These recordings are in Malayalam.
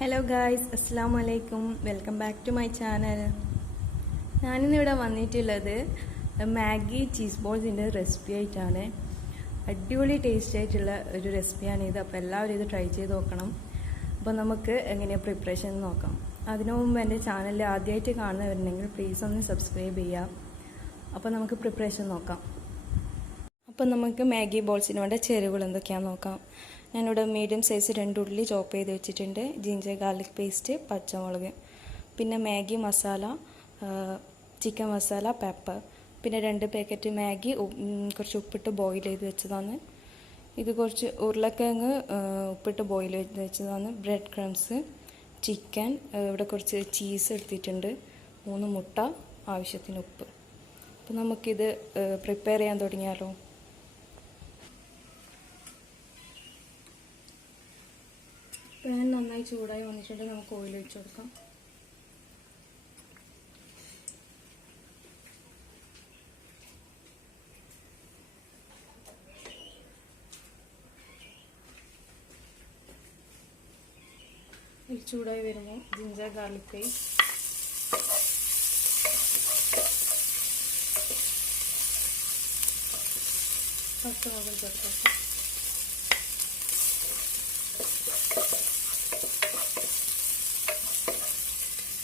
ഹലോ ഗായ്സ് അസ്സാം വലൈക്കും welcome back to my channel ഞാനിന്നിവിടെ വന്നിട്ടുള്ളത് മാഗി ചീസ് ബോൾസിന്റെ റെസിപ്പി ആയിട്ടാണ്. അടിപൊളി ടേസ്റ്റ് ആയിട്ടുള്ള ഒരു ഇത്. അപ്പോൾ എല്ലാവരും ഇത് ട്രൈ ചെയ്ത് നോക്കണം. അപ്പോൾ നമുക്ക് എങ്ങനെയാണ് പ്രിപ്പറേഷൻ നോക്കാം. അതിനു മുമ്പ് എന്റെ ചാനൽ ആദ്യമായിട്ട് കാണുന്നവരുണ്ടെങ്കിൽ പ്ലീസ് ഒന്ന് സബ്സ്ക്രൈബ് ചെയ്യാം. അപ്പോൾ നമുക്ക് പ്രിപ്പറേഷൻ നോക്കാം. അപ്പോൾ നമുക്ക് മാഗി ബോൾസിന് വേണ്ട ചേരുവകൾ എന്തൊക്കെയാണെന്ന് നോക്കാം. ഞാനിവിടെ മീഡിയം സൈസ് രണ്ട് ഉള്ളി ചോപ്പ് ചെയ്ത് വെച്ചിട്ടുണ്ട്. ജിഞ്ചർ ഗാർലിക് പേസ്റ്റ് പച്ചമുളക്. പിന്നെ Maggi masala chicken masala pepper പിന്നെ രണ്ട് പാക്കറ്റ് മാഗി കുറച്ച് ഉപ്പിട്ട് ബോയിൽ ചെയ്ത് വെച്ചതാണ്. ഇത് കുറച്ച് ഉരുളക്കിഴങ്ങ് ഉപ്പിട്ട് ബോയിൽ ചെയ്ത് വെച്ചതാണ്. ബ്രെഡ് ക്രംസ് ചിക്കൻ ഇവിടെ കുറച്ച് ചീസ് എടുത്തിട്ടുണ്ട്. മൂന്ന് മുട്ട ആവശ്യത്തിന് ഉപ്പ്. അപ്പോൾ നമുക്കിത് പ്രിപ്പയർ ചെയ്യാൻ തുടങ്ങിയാലോ? പാൻ നന്നായി ചൂടായി വന്നിട്ടുണ്ട്. നമുക്ക് ഓയിൽ ഒഴിച്ചു കൊടുക്കാം. ചൂടായി വരുമ്പോൾ ജിഞ്ചർ ഗാർലിക് പേസ്റ്റ് പച്ചമുളക് ചേർക്കാം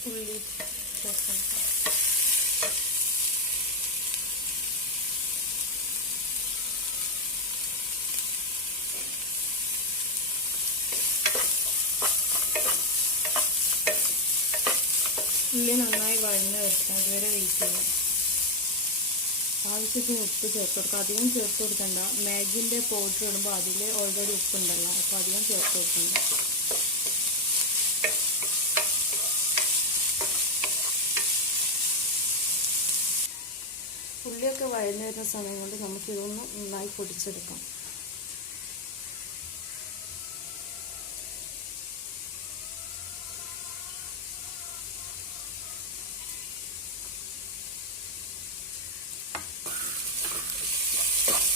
ഉള്ളി ചേർക്കാം ഉള്ളി നന്നായി വഴഞ്ഞ് വെക്കണം അതുവരെ വെയിറ്റ് ചെയ്യാം ആവശ്യത്തിന് ഉപ്പ് ചേർത്ത് കൊടുക്കുക അധികം ചേർത്ത് കൊടുക്കണ്ട. മാഗിന്റെ പൗഡർ ഇടുമ്പോൾ അതിൽ ഓൾറെഡി ഉപ്പുണ്ടല്ലോ. അപ്പോൾ അധികം ചേർത്ത് കൊടുക്കണ്ട. ഉള്ളിയൊക്കെ വഴന്നു വരുന്ന സമയം കൊണ്ട് നമുക്കിതൊന്ന് നന്നായി പൊടിച്ചെടുക്കാം.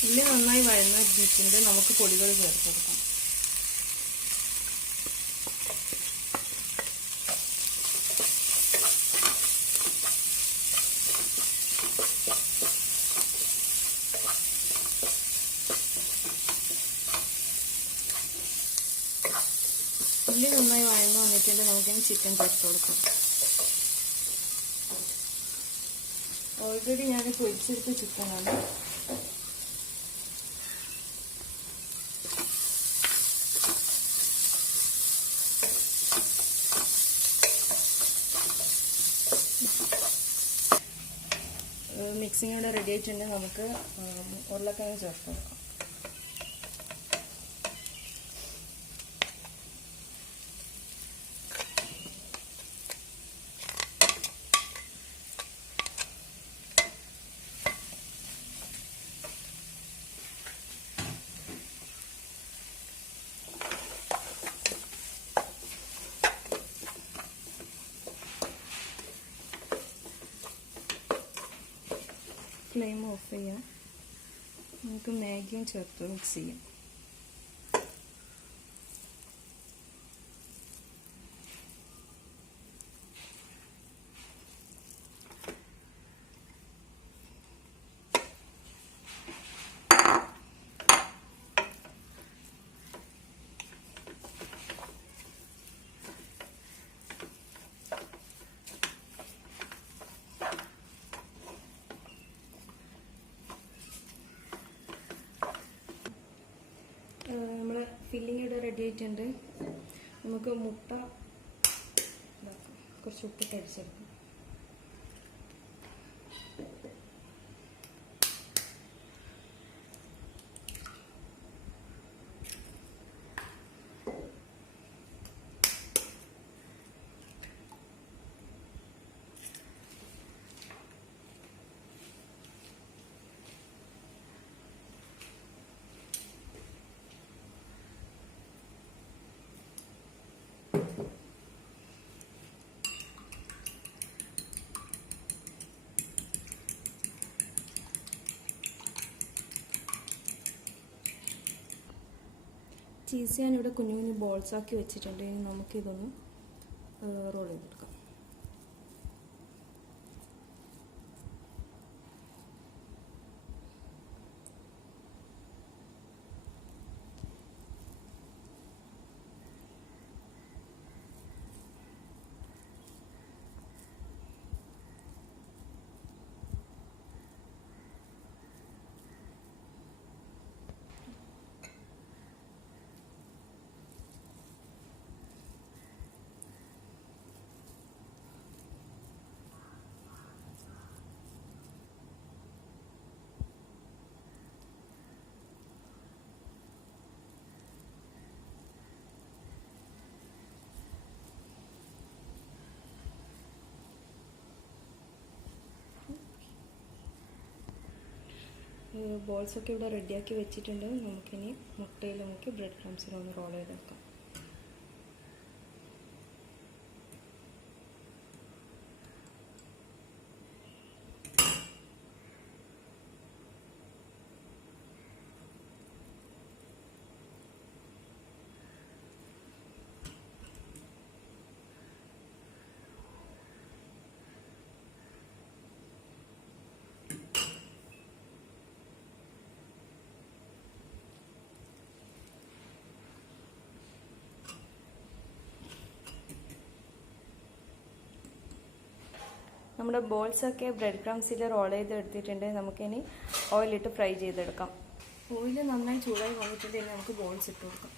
ഉള്ളി നന്നായി വഴന്നു വെച്ചിട്ടുണ്ട് നമുക്ക് പൊടികൾ ചേർത്ത് കൊടുക്കാം ഉള്ളി നന്നായി നമുക്ക് നമുക്കിനി ചിക്കൻ ചേർത്ത് കൊടുക്കാം. ഓൾറെഡി ഞാൻ പൊരിച്ചെടുത്ത ചിക്കനാണ് മിക്സിംഗ് ഇവിടെ റെഡി ആയിട്ടുണ്ട്. നമുക്ക് ഉരുളക്കിഴങ്ങ് ചേർത്ത് കൊടുക്കാം ഫ്ലെയിം ഓഫ് ചെയ്യാം നമുക്ക് മാഗിയും ചേർത്ത് മിക്സ് ചെയ്യാം റെഡി ആയിട്ടുണ്ട്. നമുക്ക് മുട്ട കുറച്ച് ഉപ്പിട്ട് അടിച്ചെടുക്കാം ചീസ് ഞാൻ ഇവിടെ കുഞ്ഞു കുഞ്ഞു ബോൾസ് ആക്കി വെച്ചിട്ടുണ്ട്. ഇനി നമുക്കിതൊന്ന് റോൾ ചെയ്തെടുക്കാം. ബോൾസ് ഒക്കെ ഇവിടെ റെഡിയാക്കി വെച്ചിട്ടുണ്ട്. നമുക്കിനി മുട്ടയിൽ നമുക്ക് ബ്രെഡ് ക്രംസിലൊന്ന് റോൾ ചെയ്തെടുക്കാം. നമ്മുടെ ബോൾസൊക്കെ ബ്രെഡ് ക്രംസിൽ റോൾ ചെയ്ത് എടുത്തിട്ടുണ്ട്. നമുക്കിനി ഓയിലിട്ട് ഫ്രൈ ചെയ്തെടുക്കാം. ഓയിൽ നന്നായി ചൂടായി വന്നിട്ടുണ്ടെങ്കിൽ നമുക്ക് ബോൾസ് ഇട്ട് കൊടുക്കാം.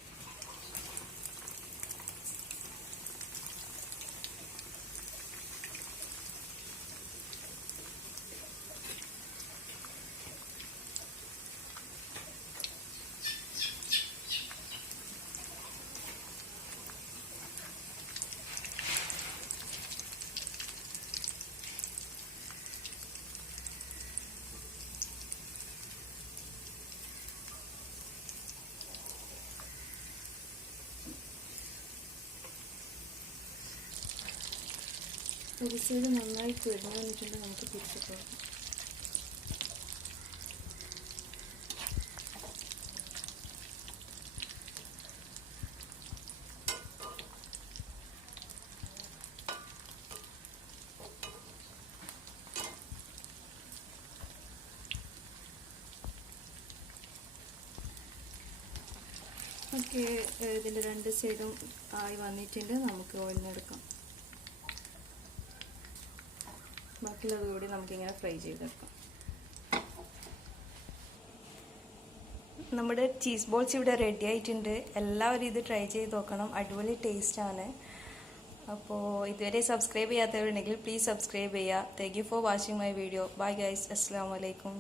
സൈഡ് നന്നായി തീർന്നു വന്നിട്ടുണ്ട് നമുക്ക് തിരിച്ചു ഓക്കെ ഇതിന്റെ രണ്ട് സൈഡും ആയി വന്നിട്ടുണ്ട്. നമുക്ക് ഓയിലിനെടുക്കാം ബാക്കിയുള്ളത് കൂടി നമുക്കിങ്ങനെ ഫ്രൈ ചെയ്തെടുക്കാം. നമ്മുടെ ചീസ് ബോൾസ് ഇവിടെ റെഡി ആയിട്ടുണ്ട്. എല്ലാവരും ഇത് ട്രൈ ചെയ്ത് നോക്കണം. അടിപൊളി ടേസ്റ്റാണ് അപ്പോൾ ഇതുവരെ സബ്സ്ക്രൈബ് ചെയ്യാത്തവരുണ്ടെങ്കിൽ പ്ലീസ് സബ്സ്ക്രൈബ് ചെയ്യുക. Thank you for watching my video bye guys അസ്സാം വലൈക്കും